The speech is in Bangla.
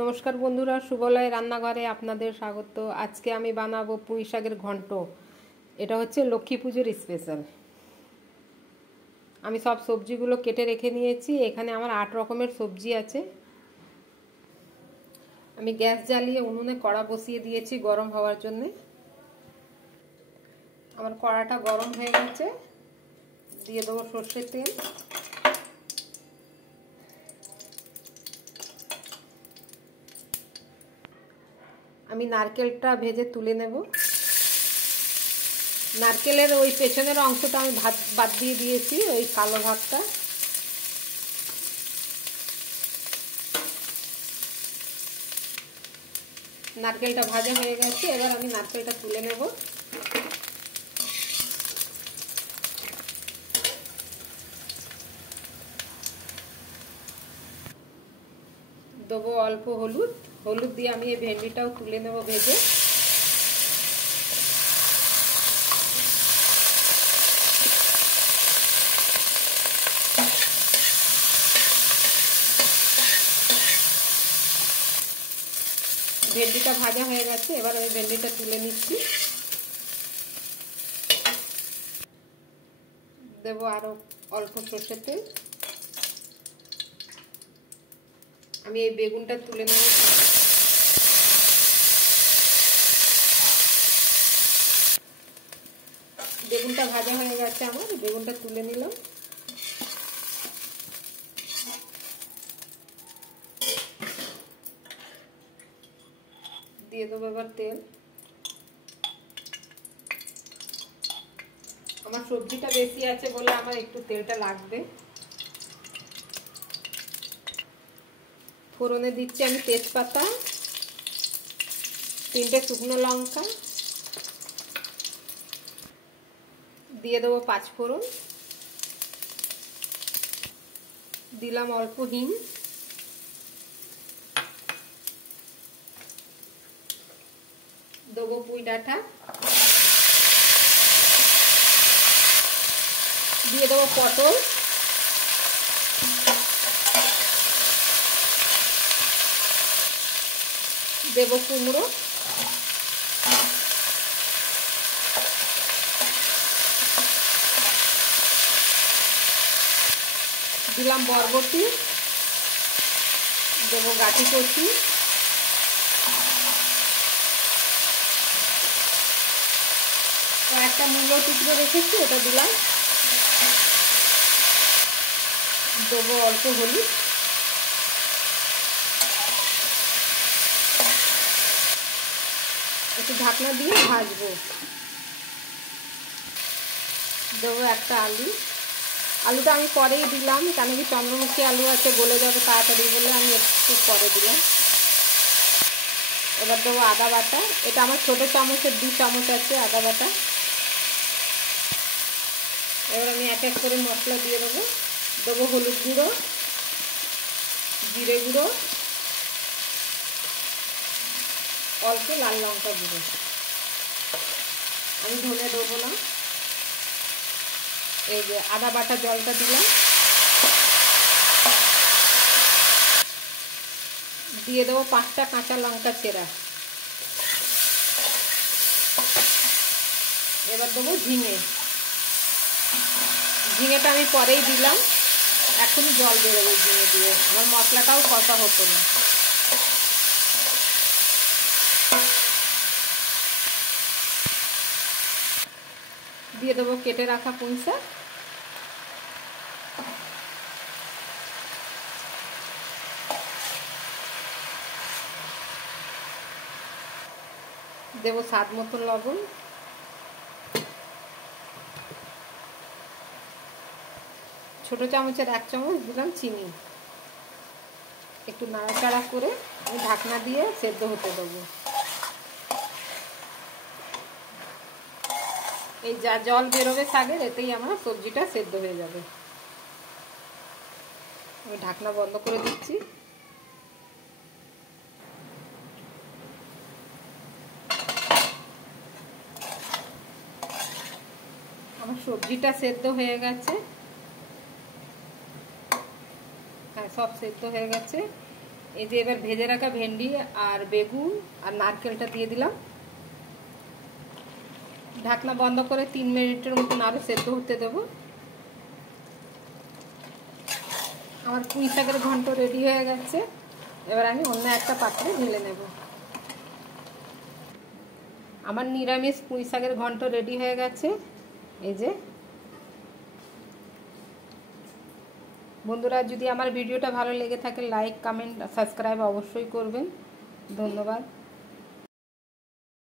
নমস্কার বন্ধুরা, সুবলয় রান্নাঘরে আপনাদের স্বাগত। আজকে আমি বানাবো পুঁই শাকের ঘন্ট। এটা হচ্ছে লক্ষ্মী পুজোর স্পেশাল। আমি সব সবজিগুলো কেটে রেখে নিয়েছি। এখানে আমার 8 রকমের সবজি আছে। আমি গ্যাস জ্বালিয়ে উনুনে কড়া বসিয়ে দিয়েছি গরম হওয়ার জন্য। আমার কড়াটা গরম হয়ে গেছে। দিয়ে দেবো সর্ষের তেল। আমি নারকেলটা ভেজে তুলে নেব। নারকেলের ওই পেছনের অংশটা আমি বাদ দিয়ে দিয়েছি, ওই কালো ভাগটা। নারকেলটা ভাজা হয়ে গেছে, এবার আমি নারকেলটা তুলে নেব। দেবো অল্প হলুদ। হলুদ দিয়ে আমি এই ভেন্ডিটাও তুলে নেব ভেজে। ভেন্ডিটা ভাজা হয়ে গেছে, এবার আমি ভেন্ডিটা তুলে নিচ্ছি। দেবো আরো অল্প সর্ষের তেল। আমি এই বেগুনটা তুলে নেব। বেগুনটা ভাজা হয়ে গেছে আমার, বেগুনটা তুলে নিলাম। দিয়ে দেবো এবার তেল। আমার সবজিটা বেশি আছে বলে আমার একটু তেলটা লাগবে। ফোড়নে দিচ্ছি আমি তেজপাতা, 3টে শুকনো লঙ্কা, দিয়ে দেবো 5 ফোড়ন, দিলাম অল্প হিং, দেবো পুঁই ডাঁটা, দিয়ে দেবো পটল, দেবো কুমড়ো, দিলাম বরবটি, দেবো গাঁটি কচি, একটা মূলো টুকরো রেখেছি ওটা দিলাম, দেবো অল্প হলুদ, একটু ঢাকনা দিয়ে ভাজবো। দেবো একটা আলু। আলুটা আমি পরেই দিলাম, কেন কি চন্দ্রমুখী আলু আছে, গলে যাবে তাড়াতাড়ি বলে আমি একটু পরে দিলাম। এবার দেবো আদা বাটা। এটা আমার ছোটো চামচের 2 চামচ আছে আদা বাটা। এবার আমি এক এক করে মশলা দিয়ে দেবো। দেবো হলুদ গুঁড়ো, জিরে গুঁড়ো, অল্প লাল লঙ্কা গুঁড়ো। আমি ধনে দেবো না। এই যে আদা বাটা জলটা দিলাম, দিয়ে দেবো 5টা কাঁচা লঙ্কা চেরা। এবার দেবো ঝিঙে। ঝিঙেটা আমি পরেই দিলাম, এখনই জল বেরোবে ঝিঙে দিয়ে, আমার মশলাটাও কষা হতো না। দিয়ে দেবো কেটে রাখা পুঁই শাক, দেবো স্বাদ মতো লবণ, ছোট চামচের 1 চামচ দিলাম চিনি। একটু নাড়াচাড়া করে আমি ঢাকনা দিয়ে সেদ্ধ হতে দেবো। এই যা জল বেরোবে শাকের, এতেই আমার সবজিটা সেদ্ধ হয়ে যাবে। আমি ঢাকনা বন্ধ করে দিচ্ছি। আমার সবজিটা সেদ্ধ হয়ে গেছে। হ্যাঁ, সব সেদ্ধ হয়ে গেছে। এই যে এবার ভেজে রাখা ভেন্ডি আর বেগুন আর নারকেলটা দিয়ে দিলাম। ঢাকনা বন্ধ করে 3 মিনিটের মতন আরও সেদ্ধ হতে দেবো। আমার পুঁই শাকের ঘন্ট রেডি হয়ে গেছে। এবার আমি অন্য একটা পাত্রে ঢেলে নেব। আমার নিরামিষ পুঁই শাকের ঘন্ট রেডি হয়ে গেছে। এই যে বন্ধুরা, যদি আমার ভিডিওটা ভালো লেগে থাকে লাইক, কমেন্ট, সাবস্ক্রাইব অবশ্যই করবেন। ধন্যবাদ।